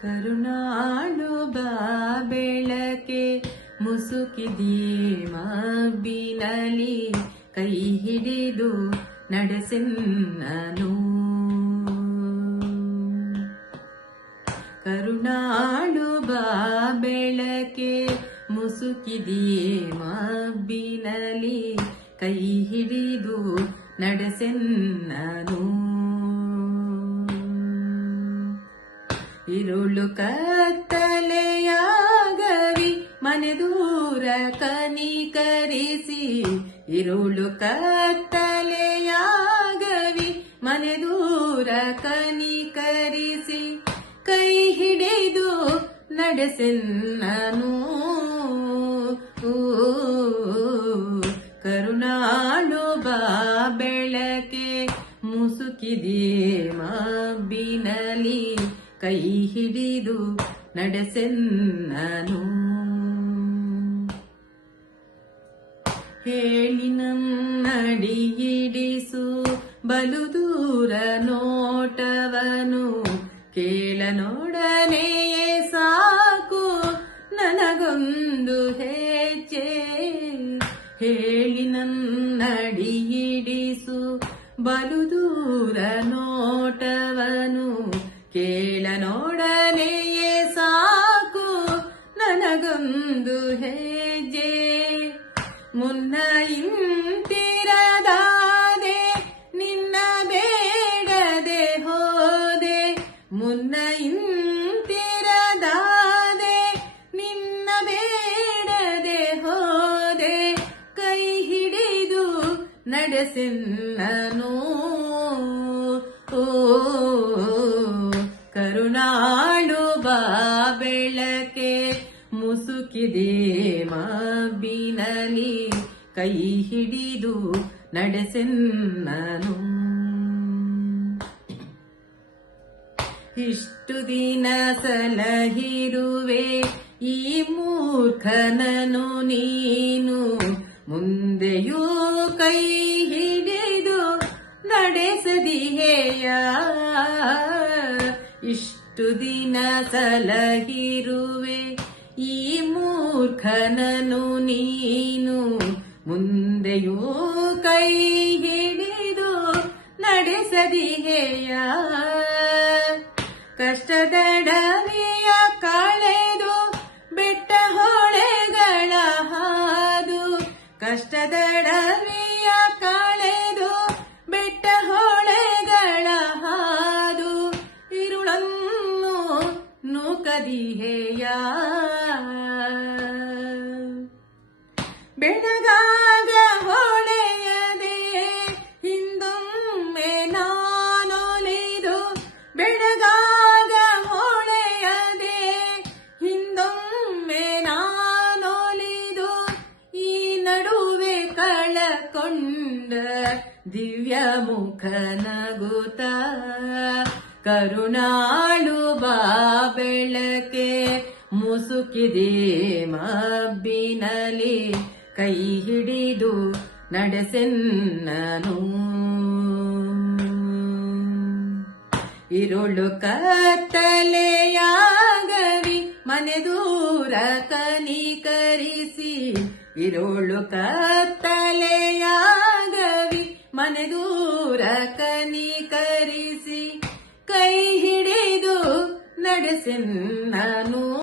ಕರುಣಾಳು ಬಾ ಬೆಳಕೆ ಮುಸುಕಿದಿ ಮಬ್ಬಿನಲಿ ಕೈ ಹಿಡಿದು ನಡೆಸೆನ್ನನು. ಕರುಣಾಳು ಬಾ ಬೆಳಕೆ ಮುಸುಕಿದಿ ಮಬ್ಬಿನಲಿ ಕೈ ಹಿಡಿದು ನಡೆಸೆನ್ನನು. ഇരുളു ಕತ್ತಲೆಯಾಗವಿ ಮನೆ ದೂರ ಕನಿಕರಿಸಿ, ഇരുളു ಕತ್ತಲೆಯಾಗವಿ ಮನೆ ದೂರ ಕನಿಕರಿಸಿ ಕೈ ಹಿಡಿದು ನಡೆಸೆನ್ನನು. ಕರುಣಾಳು ಬಾ ಬೆಳಕೆ ಮುಸುಕಿದೆ ಮಬ್ಬಿನಲಿ ಕೈ ಹಿಡಿದು ನಡೆಸೆನ್ನನು. ಹೇಳಿ ನನ್ನಡಿಯಿಡಿಸು ಬಲು ದೂರ ನೋಟವನು, ಕೇಳ ನೋಡನೆಯೇ ಸಾಕು ನನಗೊಂದು ಹೆಜ್ಜೆ. ಹೇಳಿ ನನ್ನಡಿಯಿಡಿಸು ಬಲು ದೂರ ನೋಟವನು, ಕೇಳ ನೋಡನೆಯೇ ಸಾಕು ನನಗೊಂದು ಹೆಜ್ಜೆ. ಮುನ್ನ ಇಂತಿರದಾದೆ ನಿನ್ನ ಬೇಡದೆ ಹೋದೆ, ಮುನ್ನ ಇಂತಿರದಾದೆ ನಿನ್ನ ಬೇಡದೆ ಹೋದೆ, ಕೈ ಹಿಡಿದು ನಡೆಸೆನ್ನನು. ಕರುಣಾಳು ಬಾ ಬೆಳಕೆ ಮುಸುಕಿದೆ ಮಬ್ಬಿನಲಿ ಕೈ ಹಿಡಿದು ನಡೆಸೆನ್ನನು. ಇಷ್ಟು ದಿನ ಸಲಹಿರುವೆ ಈ ಮೂರ್ಖನನು ನೀನು, ಮುಂದೆಯೂ ಕೈ ಹಿಡಿದು ನಡೆಸದಿಹೆಯ. ಇಷ್ಟು ದಿನ ಸಲಹಿರುವೆ ಈ ಮೂರ್ಖನನು ನೀನು, ಮುಂದೆಯೂ ಕೈ ಹಿಡಿದು ನಡೆಸದಿಹೆಯ. ಕಷ್ಟದಡವಿಯ ಕಳೆದು ಬೆಟ್ಟ ಹೊಳೆಗಳ ಹಾದು, ಕಷ್ಟದಡವಿಯ ಕಳೆದು ಬೆಟ್ಟ ಹೊಳೆಗಳ ಹಾದು, ഇരുಳನ್ನು ನೂಕದಿಹೆಯ. ಬೆಳಗಾಗ ಹೊಳೆಯದೆ ಹಿಂದೊಮ್ಮೆ ನಾನೊಲಿದು, ಬೆಳಗಾಗ ಹೊಳೆಯದೆ ಹಿಂದೊಮ್ಮೆ ನಾನೊಲಿದು, ಈ ನಡುವೆ ಕಳಕೊಂಡ ದಿವ್ಯ ಮುಖ ನಗುತ್ತ. ಕರುಣಾಳು ಬಾ ಬೆಳಕೆ ಮುಸುಕಿದೆ ಮಬ್ಬಿನಲಿ ಕೈ ಹಿಡಿದು ನಡೆಸೆನ್ನನು. ഇരുಳು ಕತ್ತಲೆಯಾಗವಿ ಮನೆ ದೂರ ಕನಿಕರಿಸಿ, ഇരുಳು ಕತ್ತಲೆಯಾಗವಿ ಮನೆ ದೂರ ಕನಿಕರಿಸಿ ಕೈ ಹಿಡಿದು ನಡೆಸೆನ್ನನು.